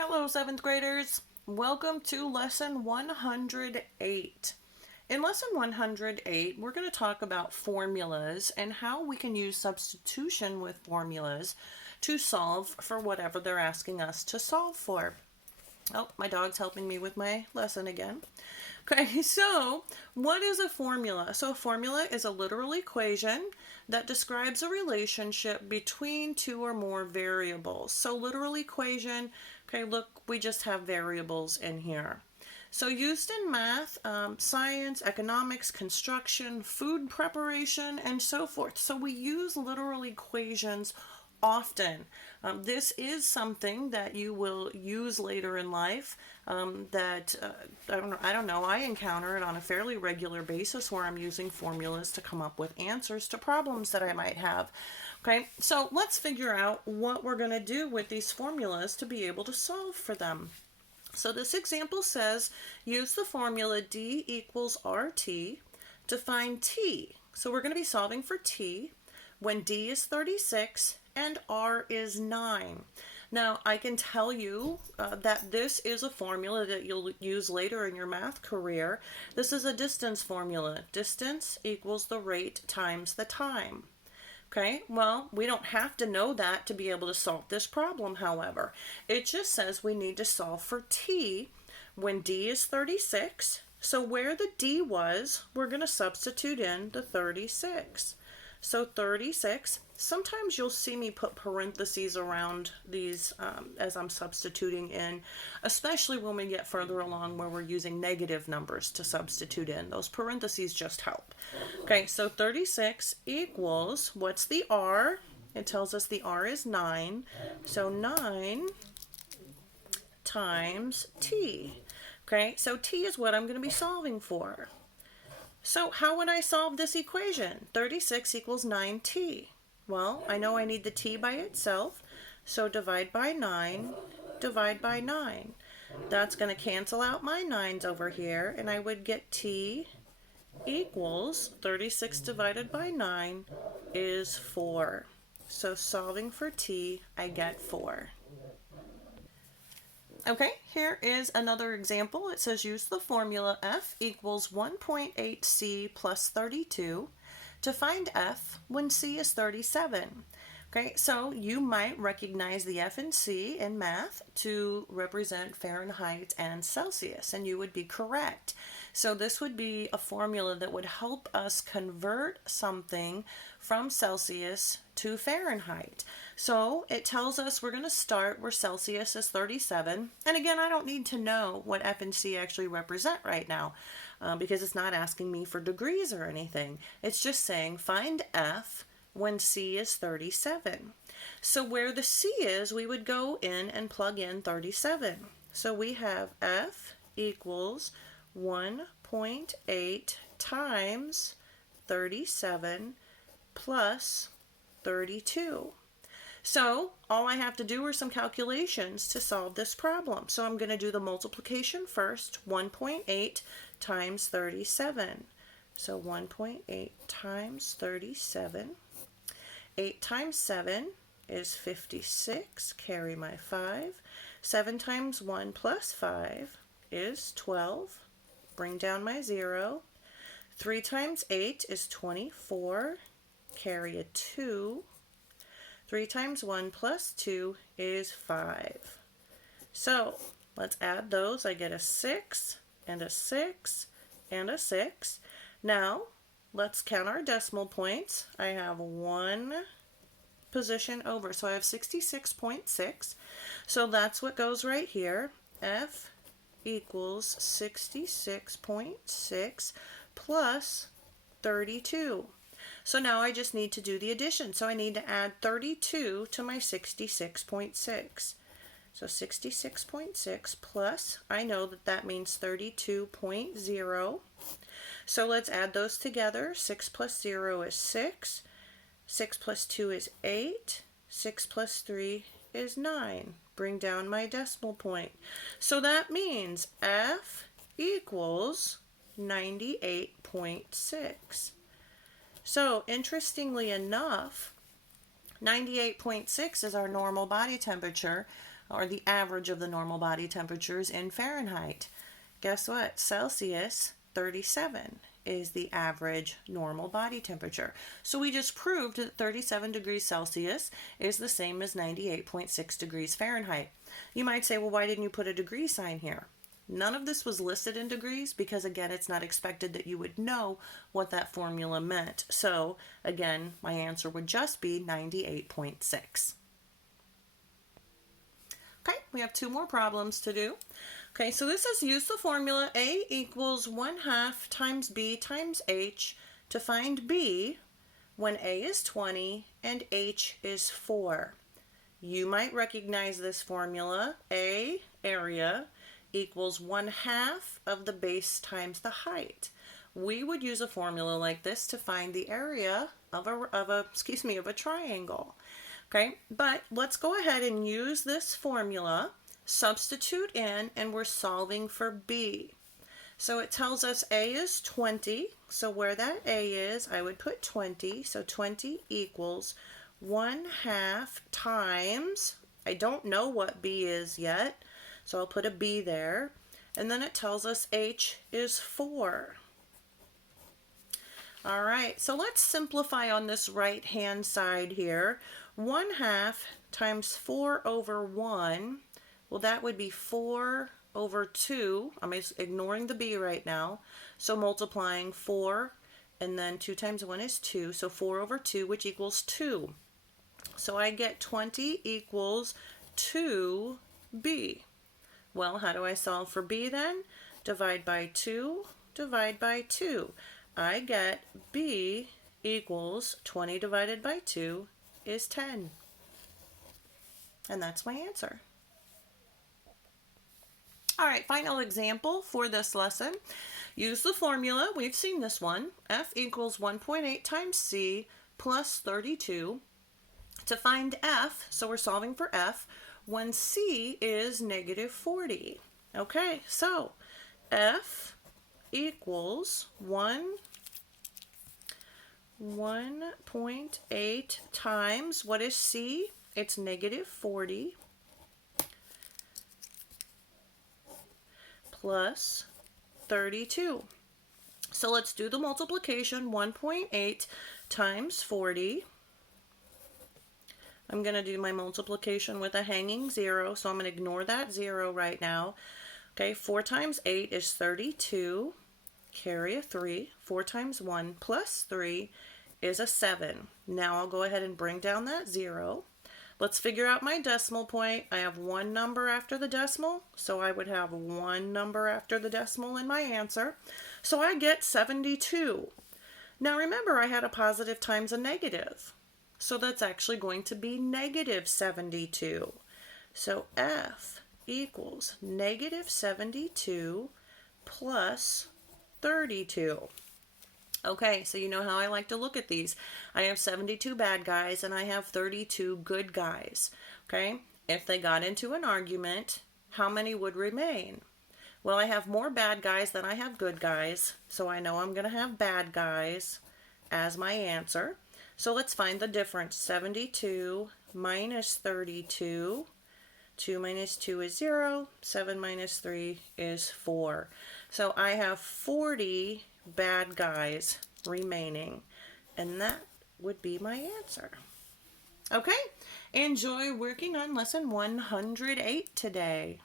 Hello, 7th graders. Welcome to Lesson 108. In Lesson 108, we're going to talk about formulas and how we can use substitution with formulas to solve for whatever they're asking us to solve for. Oh, my dog's helping me with my lesson again. Okay, so what is a formula? So a formula is a literal equation that describes a relationship between two or more variables. So literal equation, okay, look, we just have variables in here. So used in math, science, economics, construction, food preparation, and so forth. So we use literal equations often. This is something that you will use later in life. I don't know. I encounter it on a fairly regular basis where I'm using formulas to come up with answers to problems that I might have. Okay, so let's figure out what we're going to do with these formulas to be able to solve for them. So this example says use the formula D equals RT to find T. So we're going to be solving for T when D is 36 and R is 9. Now, I can tell you that this is a formula that you'll use later in your math career. This is a distance formula. Distance equals the rate times the time. Okay, well, we don't have to know that to be able to solve this problem, however. It just says we need to solve for T when D is 36. So where the D was, we're going to substitute in the 36. So 36, sometimes you'll see me put parentheses around these as I'm substituting in, especially when we get further along where we're using negative numbers to substitute in. Those parentheses just help. Okay, so 36 equals, what's the R? It tells us the R is 9. So 9 times T. Okay, so T is what I'm going to be solving for. So how would I solve this equation? 36 equals 9t. Well, I know I need the t by itself, so divide by 9, divide by 9. That's going to cancel out my 9's over here, and I would get t equals 36 divided by 9 is 4. So solving for t, I get 4. Okay, here is another example. It says use the formula F equals 1.8c plus 32 to find F when C is 37. Okay, so you might recognize the F and C in math to represent Fahrenheit and Celsius, and you would be correct. So this would be a formula that would help us convert something from Celsius to Fahrenheit. So it tells us we're going to start where Celsius is 37. And again, I don't need to know what F and C actually represent right now because it's not asking me for degrees or anything. It's just saying find F when C is 37. So where the C is, we would go in and plug in 37. So we have F equals 1.8 times 37 plus 32. So all I have to do are some calculations to solve this problem. So I'm going to do the multiplication first. 1.8 times 37. So 1.8 times 37. 8 times 7 is 56. Carry my 5. 7 times 1 plus 5 is 12. Bring down my 0. 3 times 8 is 24. Carry a 2. 3 times 1 plus 2 is 5. So let's add those. I get a 6 and a 6 and a 6. Now let's count our decimal points. I have one position over. So I have 66.6. So that's what goes right here. F equals 66.6 plus 32. So now I just need to do the addition. So I need to add 32 to my 66.6. So 66.6 plus, I know that that means 32.0. So let's add those together. 6 plus 0 is 6. 6 plus 2 is 8. 6 plus 3 is 9. Bring down my decimal point. So that means F equals 98.6. So interestingly enough, 98.6 is our normal body temperature. or the average of the normal body temperatures in Fahrenheit. Guess what? Celsius 37 is the average normal body temperature. So we just proved that 37 degrees Celsius is the same as 98.6 degrees Fahrenheit. You might say, well, why didn't you put a degree sign here? None of this was listed in degrees because, again, it's not expected that you would know what that formula meant. So, again, my answer would just be 98.6. Okay, we have two more problems to do. Okay, so this is use the formula A equals 1/2 times B times H to find B when A is 20 and H is 4. You might recognize this formula. A, area, equals 1/2 of the base times the height. We would use a formula like this to find the area of a triangle. Okay, but let's go ahead and use this formula, substitute in, and we're solving for B. So it tells us A is 20, so where that A is, I would put 20, so 20 equals 1/2 times, I don't know what B is yet, so I'll put a B there, and then it tells us H is 4. All right, so let's simplify on this right-hand side here. 1/2 times 4 over 1, well, that would be 4 over 2. I'm ignoring the B right now. So multiplying 4, and then 2 times 1 is 2. So 4 over 2, which equals 2. So I get 20 equals 2B. Well, how do I solve for B then? Divide by 2, divide by 2. I get B equals 20 divided by 2 is 10. And that's my answer. All right, final example for this lesson. Use the formula. We've seen this one. F equals 1.8 times C plus 32. To find F, so we're solving for F, when C is negative 40. Okay, so F equals 1.8 times, what is C? It's negative 40 plus 32. So let's do the multiplication. 1.8 times 40. I'm going to do my multiplication with a hanging 0, so I'm going to ignore that 0 right now. Okay, 4 times 8 is 32. Carry a 3. 4 times 1 plus 3 is a 7. Now I'll go ahead and bring down that 0. Let's figure out my decimal point. I have one number after the decimal, so I would have one number after the decimal in my answer. So I get 72. Now remember, I had a positive times a negative. So that's actually going to be negative 72. So F equals negative 72 plus 32. Okay, so you know how I like to look at these. I have 72 bad guys and I have 32 good guys. Okay, if they got into an argument, how many would remain? Well, I have more bad guys than I have good guys, so I know I'm going to have bad guys as my answer. So let's find the difference. 72 minus 32. 2 minus 2 is 0. 7 minus 3 is 4. So I have 40 bad guys remaining. And that would be my answer. Okay, enjoy working on lesson 108 today.